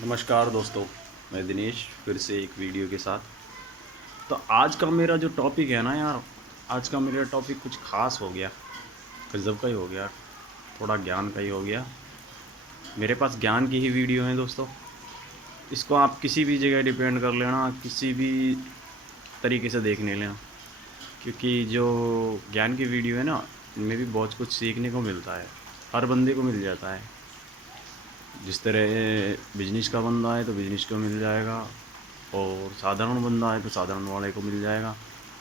नमस्कार दोस्तों, मैं दिनेश फिर से एक वीडियो के साथ। तो आज का मेरा जो टॉपिक है ना यार, आज का मेरा टॉपिक कुछ ख़ास हो गया, गज़ब का ही हो गया, थोड़ा ज्ञान का ही हो गया। मेरे पास ज्ञान की ही वीडियो है दोस्तों। इसको आप किसी भी जगह डिपेंड कर लेना, किसी भी तरीके से देख नहीं लेना, क्योंकि जो ज्ञान की वीडियो है ना, इनमें भी बहुत कुछ सीखने को मिलता है, हर बंदे को मिल जाता है। जिस तरह बिजनेस का बंदा है तो बिजनेस को मिल जाएगा, और साधारण बंदा है तो साधारण वाले को मिल जाएगा,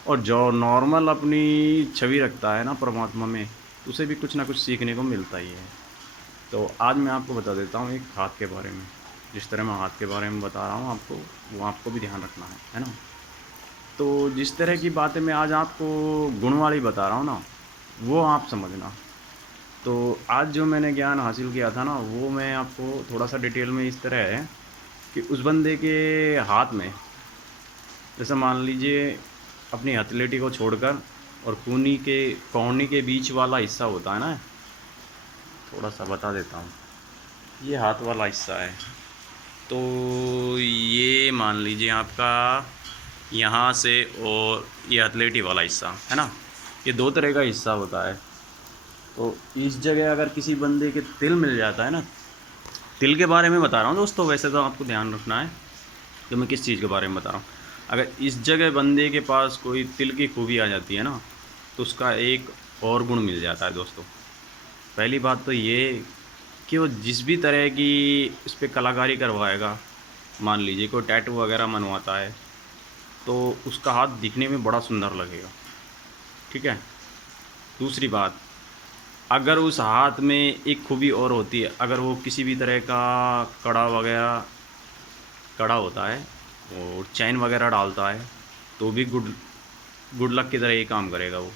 और जो नॉर्मल अपनी छवि रखता है ना परमात्मा में, उसे भी कुछ ना कुछ सीखने को मिलता ही है। तो आज मैं आपको बता देता हूँ एक हाथ के बारे में। जिस तरह मैं हाथ के बारे में बता रहा हूँ आपको, वो आपको भी ध्यान रखना है ना। तो जिस तरह की बातें मैं आज आपको गुण वाली बता रहा हूँ ना, वो आप समझना। तो आज जो मैंने ज्ञान हासिल किया था ना, वो मैं आपको थोड़ा सा डिटेल में इस तरह है कि उस बंदे के हाथ में, जैसे मान लीजिए अपनी हथेली को छोड़कर और कोहनी के बीच वाला हिस्सा होता है ना, थोड़ा सा बता देता हूँ। ये हाथ वाला हिस्सा है। तो ये मान लीजिए आपका यहाँ से, और ये हथेली वाला हिस्सा है ना, ये दो तरह का हिस्सा होता है। तो इस जगह अगर किसी बंदे के तिल मिल जाता है ना, तिल के बारे में बता रहा हूँ दोस्तों, वैसे तो आपको ध्यान रखना है कि मैं किस चीज़ के बारे में बता रहा हूँ। अगर इस जगह बंदे के पास कोई तिल की खूबी आ जाती है ना, तो उसका एक और गुण मिल जाता है दोस्तों। पहली बात तो ये कि वो जिस भी तरह की इस पर कलाकारी करवाएगा, मान लीजिए कोई टैटू वगैरह मनवाता है, तो उसका हाथ दिखने में बड़ा सुंदर लगेगा। ठीक है। दूसरी बात, अगर उस हाथ में एक खूबी और होती है, अगर वो किसी भी तरह का कड़ा वगैरह, कड़ा होता है और चैन वगैरह डालता है, तो भी गुड गुड लक की तरह ही काम करेगा वो।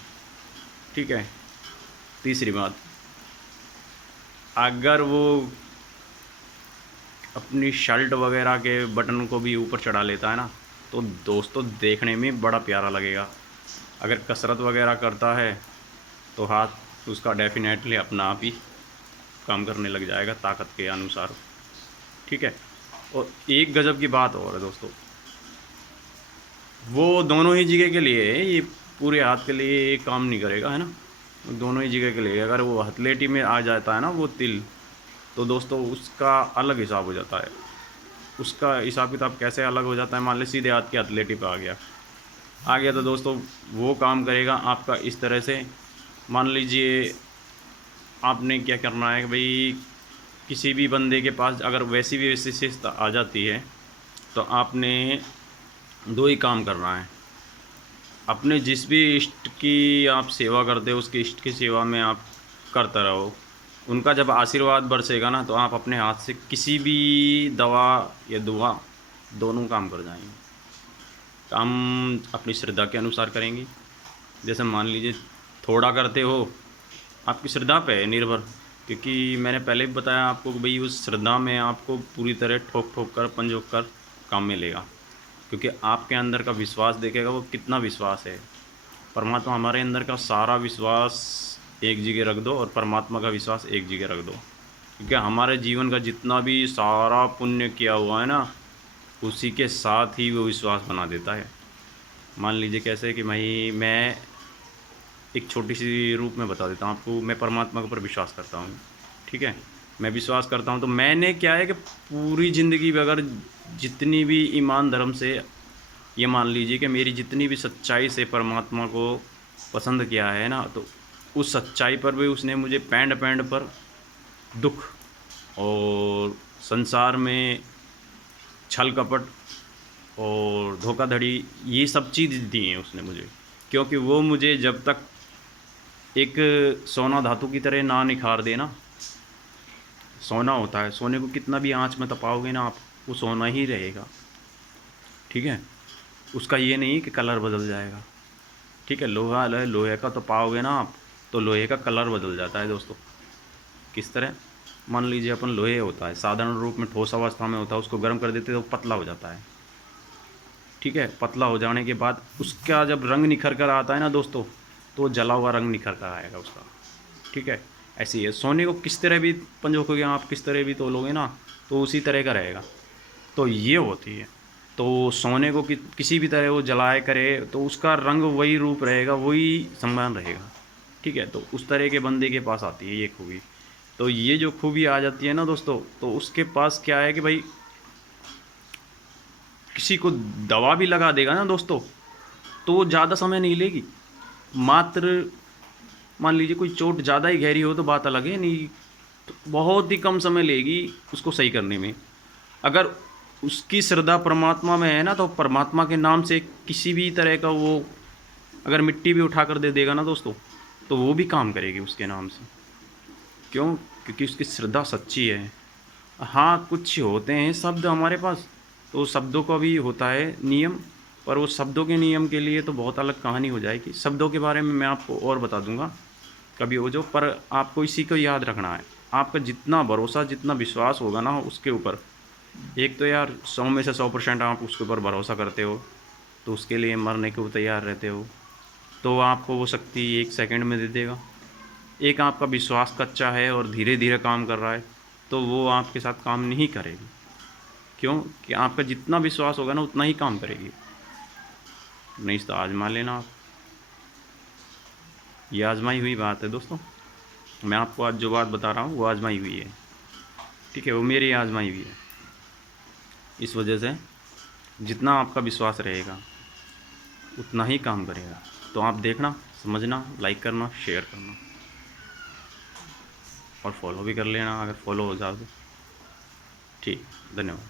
ठीक है। तीसरी बात, अगर वो अपनी शर्ट वगैरह के बटन को भी ऊपर चढ़ा लेता है ना, तो दोस्तों देखने में बड़ा प्यारा लगेगा। अगर कसरत वगैरह करता है तो हाथ उसका डेफिनेटली अपना आप ही काम करने लग जाएगा ताकत के अनुसार। ठीक है। और एक गज़ब की बात और है दोस्तों, वो दोनों ही जगह के लिए है, ये पूरे हाथ के लिए काम नहीं करेगा, है ना। दोनों ही जगह के लिए, अगर वो हथेली में आ जाता है ना वो तिल, तो दोस्तों उसका अलग हिसाब हो जाता है। उसका हिसाब किताब कैसे अलग हो जाता है, मान ली सीधे हाथ की हथेली पे आ गया तो दोस्तों वो काम करेगा आपका इस तरह से। मान लीजिए आपने क्या करना है कि भाई, किसी भी बंदे के पास अगर वैसी भी विशेषता आ जाती है, तो आपने दो ही काम करना है। अपने जिस भी इष्ट की आप सेवा करते हो, उसके इष्ट की सेवा में आप करते रहो। उनका जब आशीर्वाद बरसेगा ना, तो आप अपने हाथ से किसी भी दवा या दुआ दोनों काम कर जाएंगे। काम अपनी श्रद्धा के अनुसार करेंगे। जैसे मान लीजिए थोड़ा करते हो, आपकी श्रद्धा पे है निर्भर, क्योंकि मैंने पहले भी बताया आपको कि भाई उस श्रद्धा में आपको पूरी तरह ठोक ठोक कर पंजोक कर काम मिलेगा, क्योंकि आपके अंदर का विश्वास देखेगा वो कितना विश्वास है। परमात्मा हमारे अंदर का सारा विश्वास एक जगह रख दो और परमात्मा का विश्वास एक जगह रख दो, क्योंकि हमारे जीवन का जितना भी सारा पुण्य किया हुआ है ना, उसी के साथ ही वो विश्वास बना देता है। मान लीजिए कैसे कि भाई मैं एक छोटी सी रूप में बता देता हूँ आपको, मैं परमात्मा के ऊपर विश्वास करता हूँ। ठीक है। मैं विश्वास करता हूँ, तो मैंने क्या है कि पूरी ज़िंदगी में अगर जितनी भी ईमान धर्म से, ये मान लीजिए कि मेरी जितनी भी सच्चाई से परमात्मा को पसंद किया है ना, तो उस सच्चाई पर भी उसने मुझे पैंड पैंड पर दुख और संसार में छल कपट और धोखाधड़ी, ये सब चीज़ दी हैं उसने मुझे। क्योंकि वो मुझे जब तक एक सोना धातु की तरह ना निखार देना, सोना होता है, सोने को कितना भी आंच में तपाओगे ना आप, वो सोना ही रहेगा। ठीक है। उसका ये नहीं कि कलर बदल जाएगा। ठीक है। लोहा है, लोहे का तो पाओगे ना आप, तो लोहे का कलर बदल जाता है दोस्तों। किस तरह, मान लीजिए अपन लोहे होता है साधारण रूप में ठोस अवस्था में होता है, उसको गर्म कर देते तो पतला हो जाता है। ठीक है। पतला हो जाने के बाद उसका जब रंग निखर कर आता है ना दोस्तों, तो जला हुआ रंग निखर कर आएगा उसका। ठीक है। ऐसे ही है, सोने को किस तरह भी पंजोखोगे आप, किस तरह भी तोलोगे ना, तो उसी तरह का रहेगा। तो ये होती है। तो सोने को किसी भी तरह वो जलाए करे तो उसका रंग वही रूप रहेगा, वही सम्मान रहेगा। ठीक है, तो उस तरह के बंदे के पास आती है ये खूबी। तो ये जो खूबी आ जाती है ना दोस्तों, तो उसके पास क्या है कि भाई किसी को दवा भी लगा देगा ना दोस्तों, तो वो ज़्यादा समय नहीं लेगी। मात्र मान लीजिए कोई चोट ज़्यादा ही गहरी हो तो बात अलग है, नहीं तो बहुत ही कम समय लेगी उसको सही करने में। अगर उसकी श्रद्धा परमात्मा में है ना, तो परमात्मा के नाम से किसी भी तरह का वो अगर मिट्टी भी उठा कर दे देगा ना दोस्तों, तो वो भी काम करेगी उसके नाम से। क्यों? क्योंकि उसकी श्रद्धा सच्ची है। हाँ, कुछ होते हैं शब्द हमारे पास, तो शब्दों का भी होता है नियम, पर वो शब्दों के नियम के लिए तो बहुत अलग कहानी हो जाएगी। शब्दों के बारे में मैं आपको और बता दूंगा कभी हो जो, पर आपको इसी को याद रखना है। आपका जितना भरोसा, जितना विश्वास होगा ना उसके ऊपर, एक तो यार 100 में से 100% आप उसके ऊपर भरोसा करते हो, तो उसके लिए मरने को तैयार रहते हो, तो आपको वो शक्ति 1 सेकंड में दे देगा। एक आपका विश्वास कच्चा है और धीरे धीरे काम कर रहा है, तो वो आपके साथ काम नहीं करेगी। क्यों? कि आपका जितना विश्वास होगा ना उतना ही काम करेगी। नहीं तो आजमा लेना आप। ये आजमाई हुई बात है दोस्तों। मैं आपको आज जो बात बता रहा हूँ वो आजमाई हुई है। ठीक है, वो मेरी आजमाई हुई है। इस वजह से जितना आपका विश्वास रहेगा उतना ही काम करेगा। तो आप देखना, समझना, लाइक करना, शेयर करना और फॉलो भी कर लेना अगर फॉलो हो जाओ तो। ठीक, धन्यवाद।